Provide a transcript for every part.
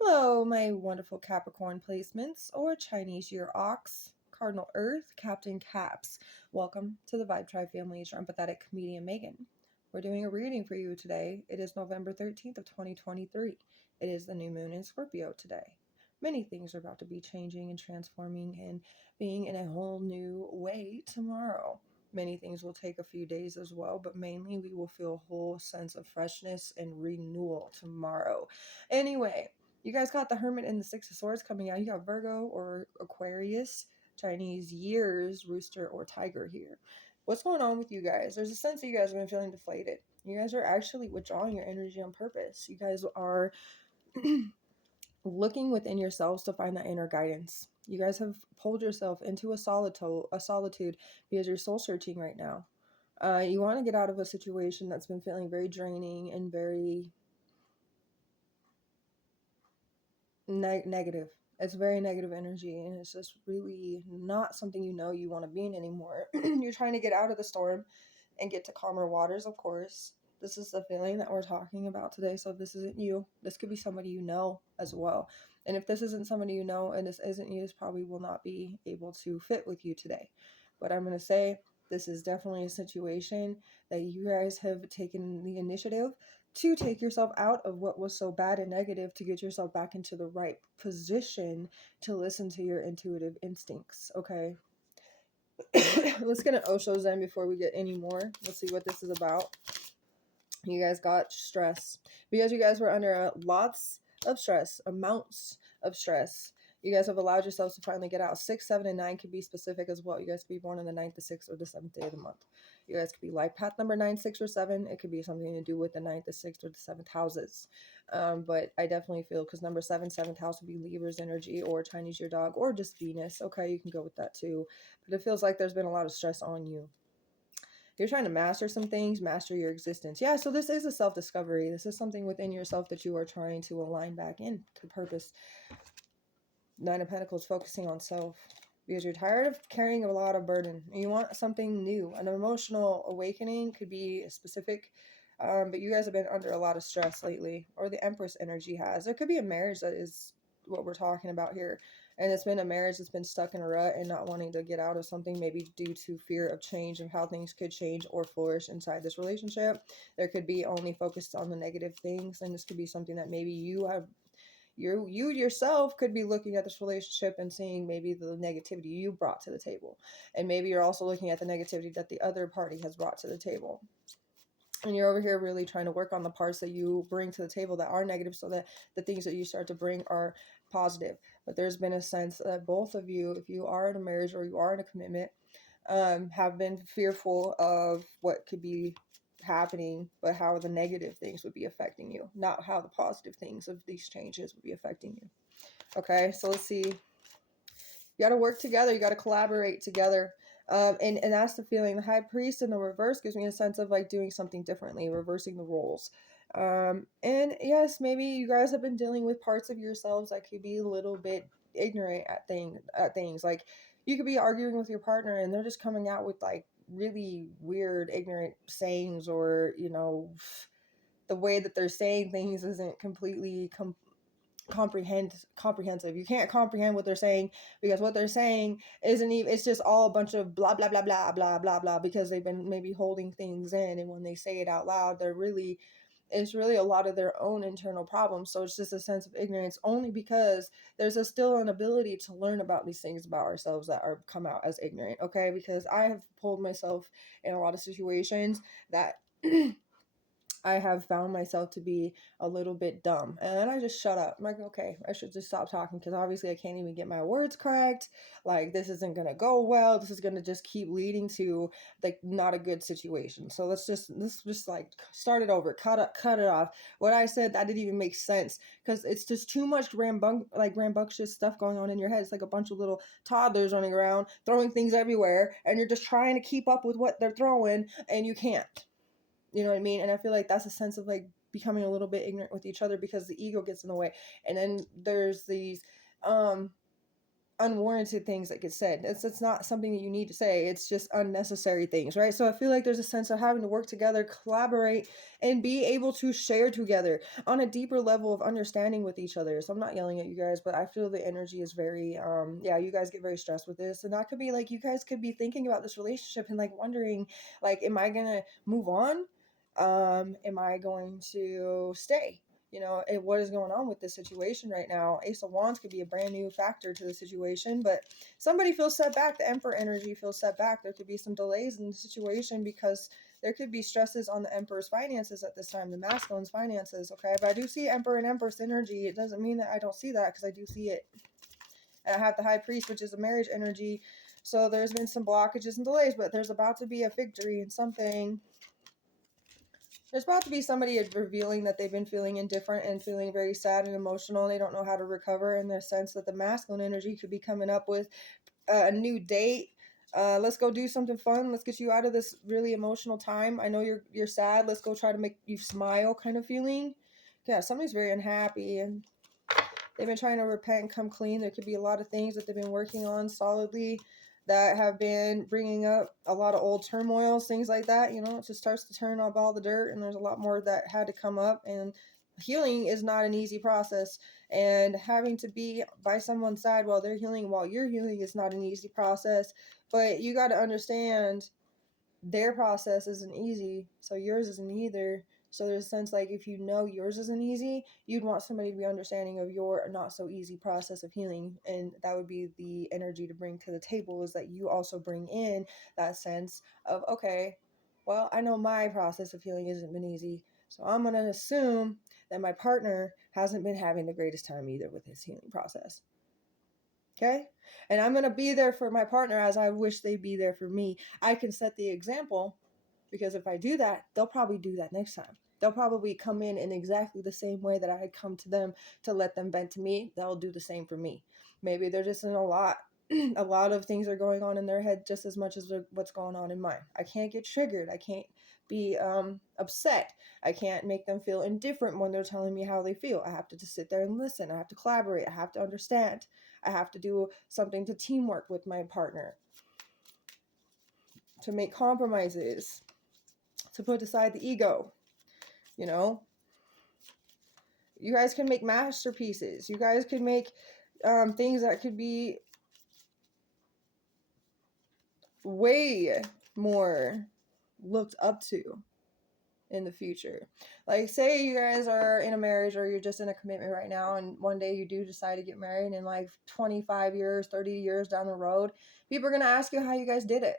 Hello, my wonderful Capricorn placements, or Chinese year ox, Cardinal Earth, Captain Caps. Welcome to the Vibe Tribe family. It's your empathetic comedian Megan. We're doing a reading for you today. It is November 13th of 2023. It is the new moon in Scorpio today. Many things are about to be changing and transforming and being in a whole new way tomorrow. Many things will take a few days as well, but mainly we will feel a whole sense of freshness and renewal tomorrow. Anyway, you guys got the Hermit and the Six of Swords coming out. You got Virgo or Aquarius, Chinese years, Rooster, or Tiger here. What's going on with you guys? There's a sense that you guys have been feeling deflated. You guys are actually withdrawing your energy on purpose. You guys are looking within yourselves to find that inner guidance. You guys have pulled yourself into a solitude because you're soul searching right now. You want to get out of a situation that's been feeling very draining and very negative. It's very negative energy, and it's just really not something you want to be in anymore. You're trying to get out of the storm and get to calmer waters, of course. This is the feeling that we're talking about today. So if this isn't you, this could be somebody you know as well. And if this isn't somebody you know and this isn't you, this probably will not be able to fit with you today. But I'm going to say this is definitely a situation that you guys have taken the initiative to take yourself out of what was so bad and negative to get yourself back into the right position to listen to your intuitive instincts. Okay. Let's get an Osho Zen before we get any more. Let's see what this is about. You guys got stress because you guys were under lots of stress, amounts of stress. You guys have allowed yourselves to finally get out. 6, 7, and 9 could be specific as well. You guys could be born on the 9th, the 6th, or the 7th day of the month. You guys could be life path number 9, 6, or 7. It could be something to do with the 9th, the 6th, or the 7th houses. But I definitely feel because number 7, 7th house would be Libra's energy or Chinese your dog or just Venus. Okay, you can go with that too. But it feels like there's been a lot of stress on you. You're trying to master some things, master your existence. Yeah, so this is a self-discovery. This is something within yourself that you are trying to align back in to purpose. 9 of Pentacles, focusing on self. Because you're tired of carrying a lot of burden. And you want something new. An emotional awakening could be specific. But you guys have been under a lot of stress lately. Or the Empress energy has. There could be a marriage that is what we're talking about here. And it's been a marriage that's been stuck in a rut and not wanting to get out of something, maybe due to fear of change and how things could change or flourish inside this relationship. There could be only focused on the negative things, and this could be something that maybe you yourself could be looking at this relationship and seeing maybe the negativity you brought to the table. And maybe you're also looking at the negativity that the other party has brought to the table. And you're over here really trying to work on the parts that you bring to the table that are negative so that the things that you start to bring are positive. But there's been a sense that both of you, if you are in a marriage or you are in a commitment, have been fearful of what could be happening, but how the negative things would be affecting you, not how the positive things of these changes would be affecting you. Okay, so let's see. You got to work together. You got to collaborate together. And that's the feeling. The High Priest in the reverse gives me a sense of like doing something differently, reversing the roles. And yes, maybe you guys have been dealing with parts of yourselves that could be a little bit ignorant at things. Like you could be arguing with your partner and they're just coming out with like really weird, ignorant sayings, or the way that they're saying things isn't completely comprehensive. You can't comprehend what they're saying because what they're saying isn't even, it's just all a bunch of blah blah blah blah blah blah blah, because they've been maybe holding things in, and when they say it out loud, it's really a lot of their own internal problems. So it's just a sense of ignorance, only because there's still an ability to learn about these things about ourselves that are come out as ignorant. Okay, because I have pulled myself in a lot of situations that I have found myself to be a little bit dumb. And then I just shut up. I'm like, okay, I should just stop talking because obviously I can't even get my words correct. Like, this isn't going to go well. This is going to just keep leading to, like, not a good situation. So let's just like, start it over. Cut it off. What I said, that didn't even make sense because it's just too much rambunctious stuff going on in your head. It's like a bunch of little toddlers running around, throwing things everywhere, and you're just trying to keep up with what they're throwing, and you can't. You know what I mean? And I feel like that's a sense of like becoming a little bit ignorant with each other because the ego gets in the way. And then there's these unwarranted things that get said. It's not something that you need to say. It's just unnecessary things, right? So I feel like there's a sense of having to work together, collaborate, and be able to share together on a deeper level of understanding with each other. So I'm not yelling at you guys, but I feel the energy is very you guys get very stressed with this. And that could be like, you guys could be thinking about this relationship and like wondering, like, am I gonna move on? Am I going to stay? What is going on with this situation right now? Ace of Wands could be a brand new factor to the situation, but somebody feels set back. The Emperor energy feels set back. There could be some delays in the situation because there could be stresses on the Emperor's finances at this time, the masculine's finances, okay? But I do see Emperor and Empress energy. It doesn't mean that I don't see that, because I do see it. And I have the High Priest, which is a marriage energy. So there's been some blockages and delays, but there's about to be a victory in something. There's about to be somebody revealing that they've been feeling indifferent and feeling very sad and emotional, and they don't know how to recover, in the sense that the masculine energy could be coming up with a new date. Let's go do something fun. Let's get you out of this really emotional time. I know you're sad. Let's go try to make you smile, kind of feeling. Yeah, somebody's very unhappy, and they've been trying to repent and come clean. There could be a lot of things that they've been working on solidly that have been bringing up a lot of old turmoils, things like that. It just starts to turn up all the dirt, and there's a lot more that had to come up. And healing is not an easy process, and having to be by someone's side while they're healing, while you're healing, is not an easy process. But you got to understand, their process isn't easy, so yours isn't either. So there's a sense like, if yours isn't easy, you'd want somebody to be understanding of your not so easy process of healing. And that would be the energy to bring to the table, is that you also bring in that sense of, okay, well, I know my process of healing hasn't been easy, so I'm going to assume that my partner hasn't been having the greatest time either with his healing process. Okay? And I'm going to be there for my partner as I wish they'd be there for me. I can set the example, because if I do that, they'll probably do that next time. They'll probably come in exactly the same way that I had come to them to let them vent to me. They'll do the same for me. Maybe they're just in a lot of things are going on in their head just as much as what's going on in mine. I can't get triggered. I can't be upset. I can't make them feel indifferent when they're telling me how they feel. I have to just sit there and listen. I have to collaborate. I have to understand. I have to do something to teamwork with my partner, to make compromises, to put aside the ego. You guys can make masterpieces. You guys can make things that could be way more looked up to in the future. Like, say you guys are in a marriage, or you're just in a commitment right now, and one day you do decide to get married, and like 25 years, 30 years down the road, people are going to ask you how you guys did it.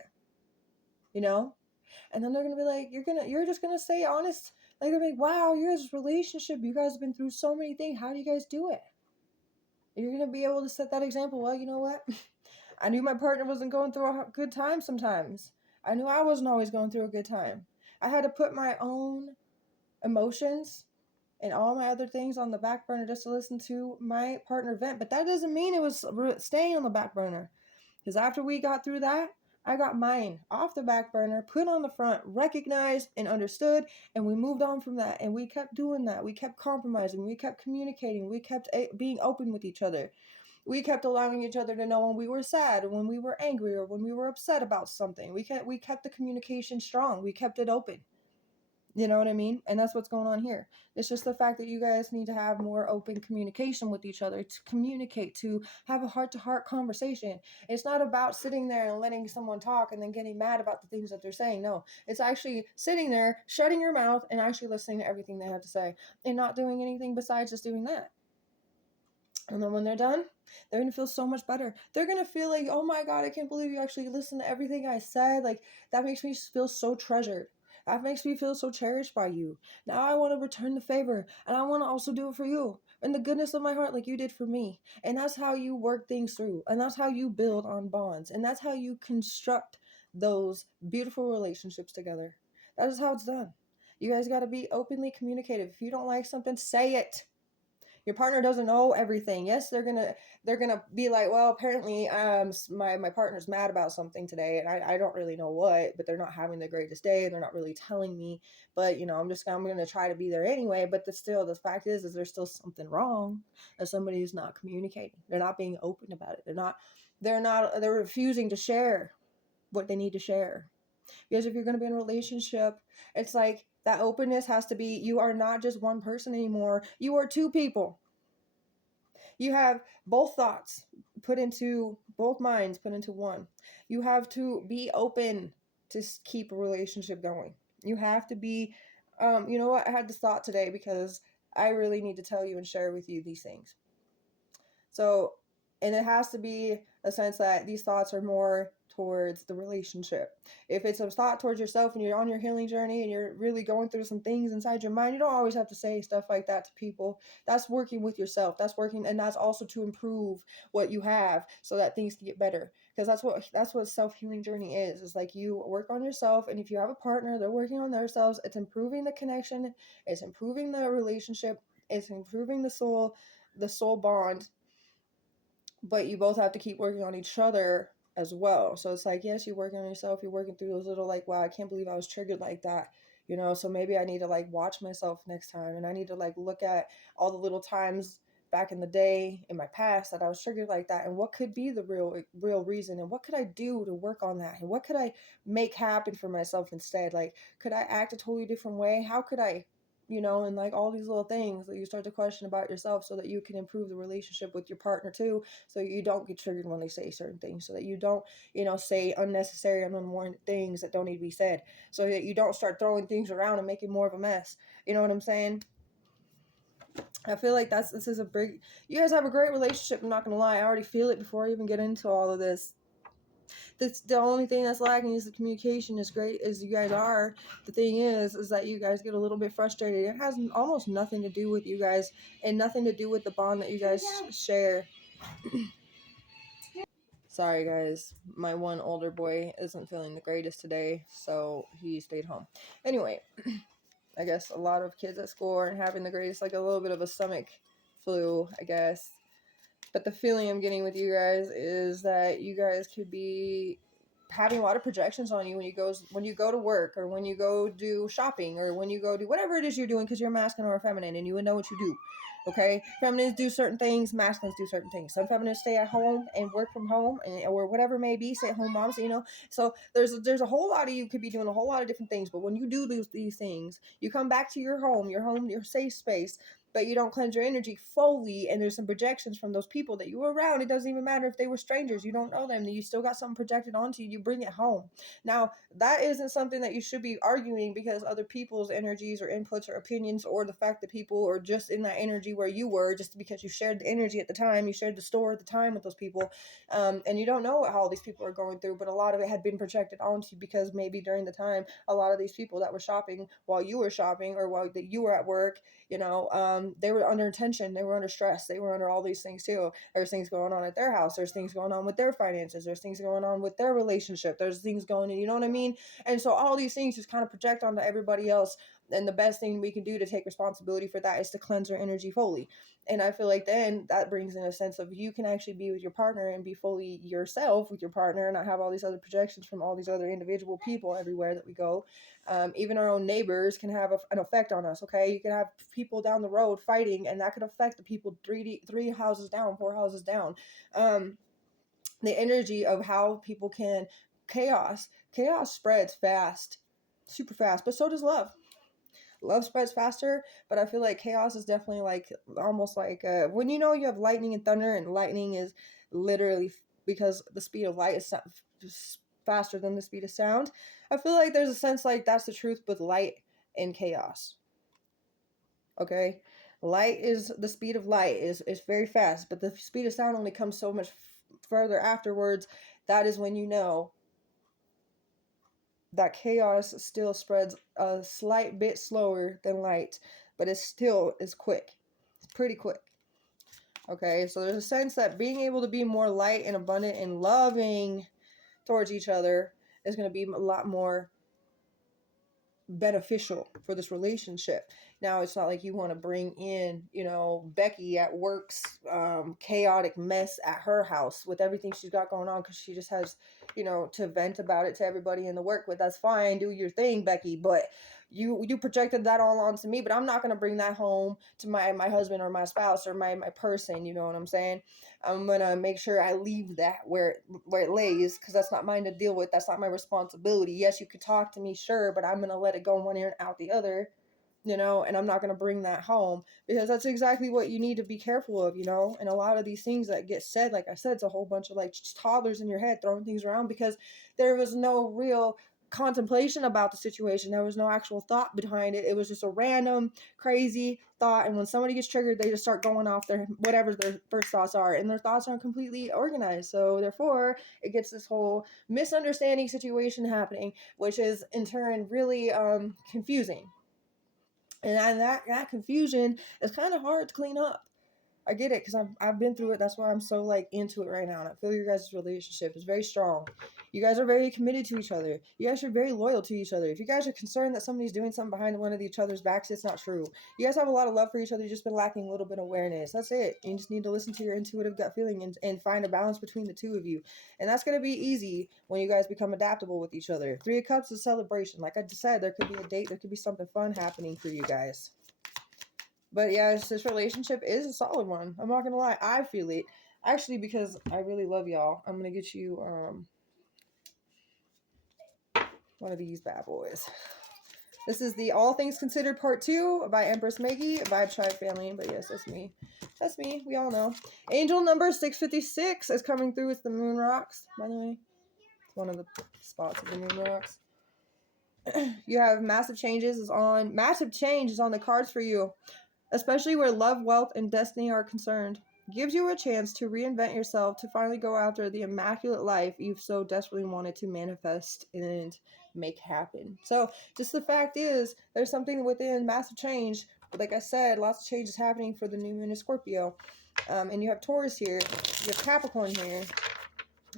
And then they're going to be like, you're just going to say honest, like, they're like, wow, you're in this relationship, you guys have been through so many things, how do you guys do it? You're going to be able to set that example. Well, you know what? I knew my partner wasn't going through a good time sometimes. I knew I wasn't always going through a good time. I had to put my own emotions and all my other things on the back burner just to listen to my partner vent. But that doesn't mean it was staying on the back burner. Because after we got through that, I got mine off the back burner, put on the front, recognized and understood, and we moved on from that. And we kept doing that. We kept compromising. We kept communicating. We kept being open with each other. We kept allowing each other to know when we were sad, or when we were angry, or when we were upset about something. We kept the communication strong. We kept it open. You know what I mean? And that's what's going on here. It's just the fact that you guys need to have more open communication with each other, to communicate, to have a heart-to-heart conversation. It's not about sitting there and letting someone talk and then getting mad about the things that they're saying. No, it's actually sitting there, shutting your mouth, and actually listening to everything they have to say, and not doing anything besides just doing that. And then when they're done, they're going to feel so much better. They're going to feel like, oh my God, I can't believe you actually listened to everything I said. Like, that makes me feel so treasured. That makes me feel so cherished by you. Now I want to return the favor, and I want to also do it for you in the goodness of my heart, like you did for me. And that's how you work things through. And that's how you build on bonds. And that's how you construct those beautiful relationships together. That is how it's done. You guys got to be openly communicative. If you don't like something, say it. Your partner doesn't know everything. Yes, they're gonna be like, well, apparently my partner's mad about something today, and I don't really know what, but they're not having the greatest day, and they're not really telling me. But I'm gonna try to be there anyway. But the fact is there's still something wrong, that somebody is not communicating. They're not being open about it. They're refusing to share what they need to share. Because if you're going to be in a relationship, it's like that openness has to be, you are not just one person anymore. You are two people. You have both thoughts put into, both minds put into one. You have to be open to keep a relationship going. You have to be, you know what? I had this thought today because I really need to tell you and share with you these things. So, and it has to be a sense that these thoughts are more towards the relationship. If it's a thought towards yourself and you're on your healing journey and you're really going through some things inside your mind, you don't always have to say stuff like that to people. That's working with yourself. That's working, and that's also to improve what you have so that things can get better. Because that's what self-healing journey is. It's like you work on yourself, and if you have a partner, they're working on themselves. It's improving the connection. It's improving the relationship. It's improving the soul bond, but you both have to keep working on each other as well. So it's like, yes, you're working on yourself, you're working through those little, like, wow, I can't believe I was triggered like that, so maybe I need to like watch myself next time, and I need to like look at all the little times back in the day in my past that I was triggered like that, and what could be the real reason, and what could I do to work on that, and what could I make happen for myself instead. Like, could I act a totally different way? How could I, and like all these little things that you start to question about yourself, so that you can improve the relationship with your partner too, so you don't get triggered when they say certain things, so that you don't, say unnecessary and unwarranted things that don't need to be said, so that you don't start throwing things around and making more of a mess. You know what I'm saying? I feel like this is a big, you guys have a great relationship. I'm not gonna lie, I already feel it before I even get into all of this. The only thing that's lacking is the communication. As great as you guys are, the thing is that you guys get a little bit frustrated. It has almost nothing to do with you guys, and nothing to do with the bond that you guys share. Sorry guys, my one older boy isn't feeling the greatest today, so he stayed home. Anyway, I guess a lot of kids at school aren't having the greatest, like a little bit of a stomach flu, I guess. But the feeling I'm getting with you guys is that you guys could be having a lot of projections on you when you go to work, or when you go do shopping, or when you go do whatever it is you're doing, because you're masculine or feminine, and you would know what you do. Okay, feminines do certain things, masculines do certain things. Some feminists stay at home and work from home, or whatever it may be, stay at home moms. So there's a whole lot of you could be doing a whole lot of different things. But when you do these things, you come back to your home, your safe space, but you don't cleanse your energy fully, and there's some projections from those people that you were around. It doesn't even matter if they were strangers, you don't know them, you still got something projected onto you, you bring it home. Now, that isn't something that you should be arguing, because other people's energies or inputs or opinions, or the fact that people are just in that energy where you were, just because you shared the energy at the time, you shared the store at the time with those people, and you don't know how all these people are going through, but a lot of it had been projected onto you, because maybe during the time, a lot of these people that were shopping while you were shopping, or while you were at work, they were under tension, they were under stress, they were under all these things too. There's things going on at their house, there's things going on with their finances, there's things going on with their relationship, there's things going on, you know what I mean? And so all these things just kind of project onto everybody else, and the best thing we can do to take responsibility for that is to cleanse our energy fully. And I feel like then that brings in a sense of, you can actually be with your partner and be fully yourself with your partner, and not have all these other projections from all these other individual people everywhere that we go. Even our own neighbors can have an effect on us. Okay, you can have people down the road fighting, and that could affect the people three houses down, 4 houses down. The energy of how people can chaos spreads fast, super fast, but so does love. Love spreads faster, but I feel like chaos is definitely like, almost like when you have lightning and thunder, and lightning is literally, because the speed of light is faster than the speed of sound. I feel like there's a sense like that's the truth with light and chaos. Okay, light is the speed of light is very fast, but the speed of sound only comes so much further afterwards. That is when you know that chaos still spreads a slight bit slower than light, but it still is quick. It's pretty quick. Okay, so there's a sense that being able to be more light and abundant and loving towards each other is going to be a lot more beneficial for this relationship. Now, it's not like you want to bring in, you know, Becky at work's chaotic mess at her house with everything she's got going on, because she just has, you know, to vent about it to everybody in the work with. That's fine, do your thing, Becky, but you projected that all onto me. But I'm not going to bring that home to my husband or my spouse or my person, you know what I'm saying? I'm going to make sure I leave that where it lays, because that's not mine to deal with. That's not my responsibility. Yes, you could talk to me, sure, but I'm going to let it go one ear and out the other, you know, and I'm not going to bring that home, because that's exactly what you need to be careful of, you know. And a lot of these things that get said, like I said, it's a whole bunch of like toddlers in your head throwing things around, because there was no real contemplation about the situation. There was no actual thought behind it. It was just a random crazy thought, and when somebody gets triggered, they just start going off their whatever their first thoughts are, and their thoughts aren't completely organized, so therefore it gets this whole misunderstanding situation happening, which is in turn really confusing. And that confusion is kind of hard to clean up. I get it, because I've been through it. That's why I'm so like into it right now. And I feel your guys' relationship is very strong. You guys are very committed to each other. You guys are very loyal to each other. If you guys are concerned that somebody's doing something behind one of each other's backs, it's not true. You guys have a lot of love for each other. You've just been lacking a little bit of awareness. That's it. You just need to listen to your intuitive gut feeling and find a balance between the two of you. And that's going to be easy when you guys become adaptable with each other. 3 of Cups is celebration. Like I just said, there could be a date. There could be something fun happening for you guys. But yeah, this relationship is a solid one. I'm not gonna lie, I feel it. Actually, because I really love y'all, I'm gonna get you one of these bad boys. This is the All Things Considered Part 2 by Empress Maggie, Vibe Tribe family. But yes, that's me. That's me. We all know. Angel number 656 is coming through. It's the Moon Rocks, by the way. It's one of the spots of the Moon Rocks. You have massive change is on the cards for you, especially where love, wealth, and destiny are concerned. Gives you a chance to reinvent yourself, to finally go after the immaculate life you've so desperately wanted to manifest and make happen. So just the fact is, there's something within massive change. Like I said, lots of change is happening for the new moon in Scorpio. And you have Taurus here, you have Capricorn here,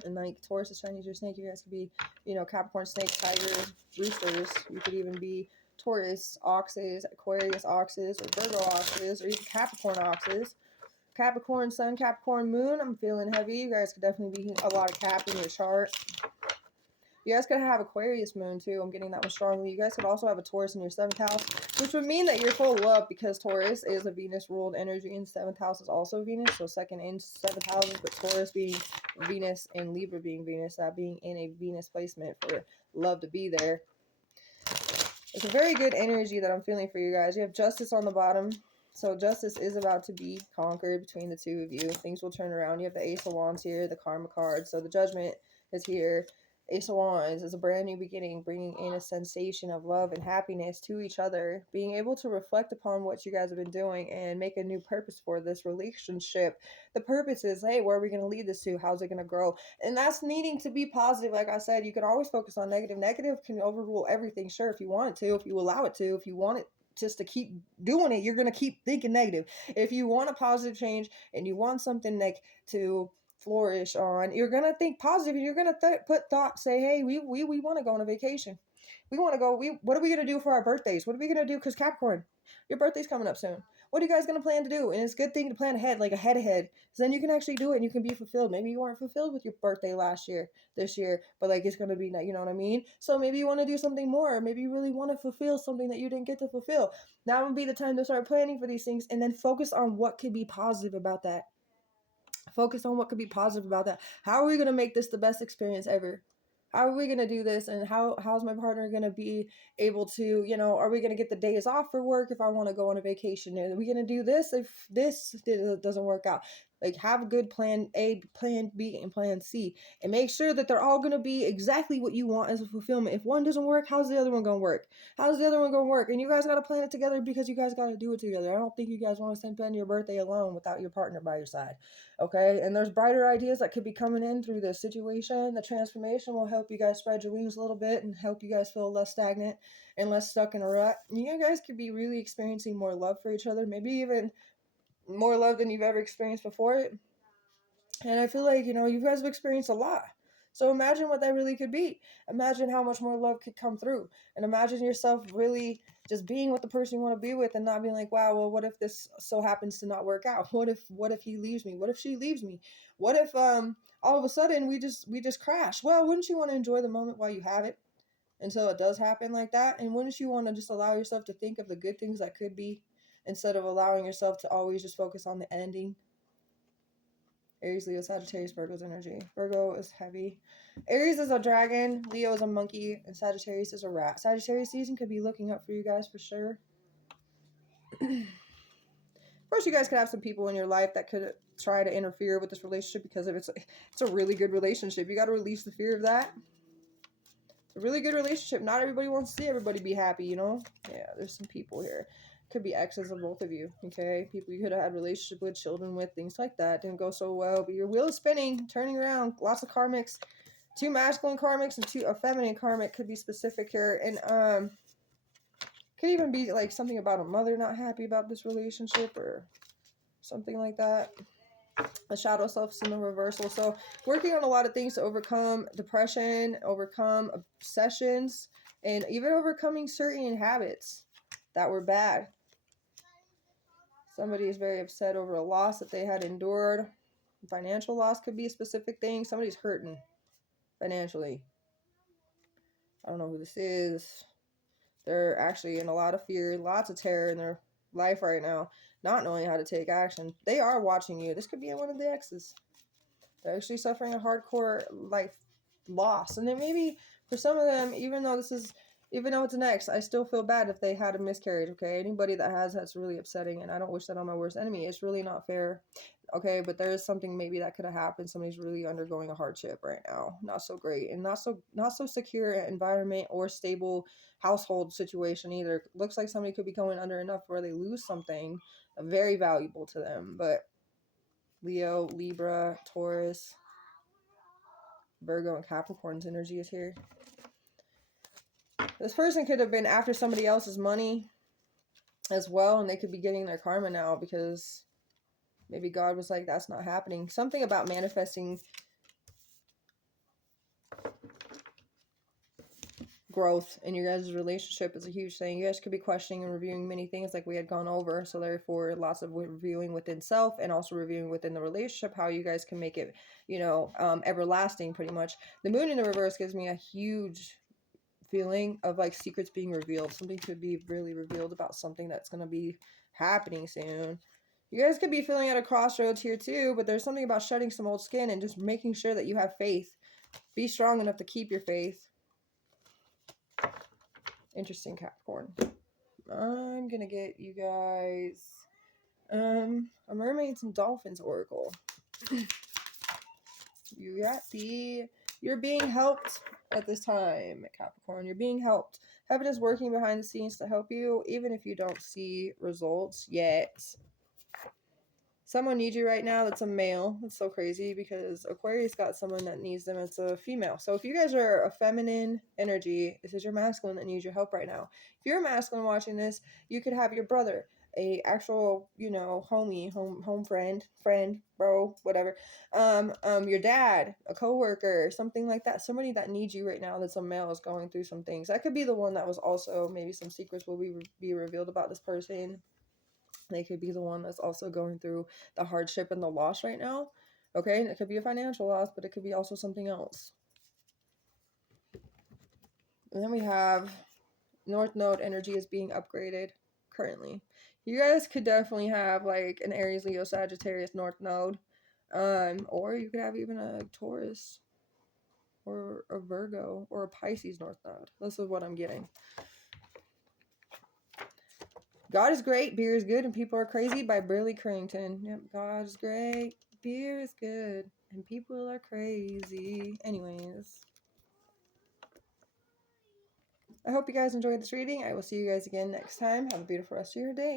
and like Taurus is Chinese or snake. You guys could be, you know, Capricorn, snake, tiger, roosters. You could even be Taurus oxes, Aquarius oxes, or Virgo oxes, or even Capricorn oxes. Capricorn sun, Capricorn moon. I'm feeling heavy. You guys could definitely be a lot of Cap in your chart. You guys could have Aquarius moon too. I'm getting that one strongly. You guys could also have a Taurus in your 7th house, which would mean that you're full of love, because Taurus is a Venus ruled energy, and 7th house is also Venus. So 2nd and 7th houses, but Taurus being Venus and Libra being Venus, that being in a Venus placement for love to be there. It's a very good energy that I'm feeling for you guys. You have Justice on the bottom. So justice is about to be conquered between the two of you. Things will turn around. You have the Ace of Wands here, the Karma card. So the Judgment is here. Ace of Wands is a brand new beginning, bringing in a sensation of love and happiness to each other, being able to reflect upon what you guys have been doing and make a new purpose for this relationship. The purpose is, hey, where are we going to lead this to? How's it going to grow? And that's needing to be positive. Like I said, you can always focus on negative. Negative can overrule everything, sure, if you want it to, if you allow it to, if you want it just to keep doing it, you're going to keep thinking negative. If you want a positive change and you want something like to flourish on, you're gonna think positive. You're gonna put thought, say, hey, we want to go on a vacation. We want to go. What are we gonna do for our birthdays? What are we gonna do? Because Capricorn, your birthday's coming up soon. What are you guys gonna plan to do? And it's a good thing to plan ahead, like ahead, so then you can actually do it and you can be fulfilled. Maybe you weren't fulfilled with your birthday this year, but like it's gonna be, you know what I mean? So maybe you want to do something more. Maybe you really want to fulfill something that you didn't get to fulfill. Now would be the time to start planning for these things, and then focus on what could be positive about that. Focus on what could be positive about that. How are we going to make this the best experience ever? How are we going to do this? And how's my partner going to be able to, you know, are we going to get the days off for work if I want to go on a vacation? Are we going to do this if this doesn't work out? Like, have a good plan A, plan B, and plan C, and make sure that they're all going to be exactly what you want as a fulfillment. If one doesn't work, how's the other one going to work? How's the other one going to work? And you guys got to plan it together, because you guys got to do it together. I don't think you guys want to spend your birthday alone without your partner by your side. Okay, and there's brighter ideas that could be coming in through this situation. The transformation will help you guys spread your wings a little bit and help you guys feel less stagnant and less stuck in a rut. You guys could be really experiencing more love for each other, maybe even more love than you've ever experienced before. And I feel like, you know, you guys have experienced a lot. So imagine what that really could be. Imagine how much more love could come through. And imagine yourself really just being with the person you want to be with and not being like, wow, well, what if this so happens to not work out? What if he leaves me? What if she leaves me? What if all of a sudden we just crash? Well, wouldn't you want to enjoy the moment while you have it until it does happen like that? And wouldn't you want to just allow yourself to think of the good things that could be instead of allowing yourself to always just focus on the ending? Aries, Leo, Sagittarius, Virgo's energy. Virgo is heavy. Aries is a dragon, Leo is a monkey, and Sagittarius is a rat. Sagittarius season could be looking up for you guys for sure. Of course, you guys could have some people in your life that could try to interfere with this relationship because if it's a really good relationship. You got to release the fear of that. It's a really good relationship. Not everybody wants to see everybody be happy, you know? Yeah, there's some people here. Could be exes of both of you, okay? People you could have had relationship with, children with, things like that. Didn't go so well, but your wheel is spinning, turning around. Lots of karmics. 2 masculine karmics and 2 feminine karmic could be specific here. And could even be like something about a mother not happy about this relationship or something like that. A shadow self in the reversal. So working on a lot of things to overcome depression, overcome obsessions, and even overcoming certain habits that were bad. Somebody is very upset over a loss that they had endured. Financial loss could be a specific thing. Somebody's hurting financially. I don't know who this is. They're actually in a lot of fear, lots of terror in their life right now, not knowing how to take action. They are watching you. This could be one of the exes. They're actually suffering a hardcore life loss. And then maybe for some of them, even though it's an ex, I still feel bad if they had a miscarriage, okay? Anybody that has, that's really upsetting, and I don't wish that on my worst enemy. It's really not fair, okay? But there is something maybe that could have happened. Somebody's really undergoing a hardship right now. Not so great, and not so secure environment or stable household situation either. Looks like somebody could be going under enough where they lose something very valuable to them. But Leo, Libra, Taurus, Virgo, and Capricorn's energy is here. This person could have been after somebody else's money as well, and they could be getting their karma now because maybe God was like, that's not happening. Something about manifesting growth in your guys' relationship is a huge thing. You guys could be questioning and reviewing many things like we had gone over. So therefore, lots of reviewing within self and also reviewing within the relationship, how you guys can make it, everlasting pretty much. The moon in the reverse gives me a huge feeling of like secrets being revealed. Something could be really revealed about something that's going to be happening soon. You guys could be feeling at a crossroads here too, but there's something about shedding some old skin and just making sure that you have faith. Be strong enough to keep your faith. Interesting, Capricorn. I'm gonna get you guys a mermaids and dolphins oracle. You're being helped at this time, Capricorn. You're being helped. Heaven is working behind the scenes to help you, even if you don't see results yet. Someone needs you right now that's a male. That's so crazy because Aquarius got someone that needs them. It's a female. So if you guys are a feminine energy, this is your masculine that needs your help right now. If you're a masculine watching this, you could have your brother, a actual, homie, home friend, bro, whatever. Your dad, a coworker, something like that. Somebody that needs you right now that's a male is going through some things. That could be the one that was also, maybe some secrets will be revealed about this person. They could be the one that's also going through the hardship and the loss right now. Okay, and it could be a financial loss, but it could be also something else. And then we have North Node energy is being upgraded currently. You guys could definitely have like an Aries, Leo, Sagittarius North Node. Or you could have even a Taurus or a Virgo or a Pisces North Node. This is what I'm getting. God is great, beer is good, and people are crazy by Burley Currington. Yep, God is great, beer is good, and people are crazy. Anyways, I hope you guys enjoyed this reading. I will see you guys again next time. Have a beautiful rest of your day.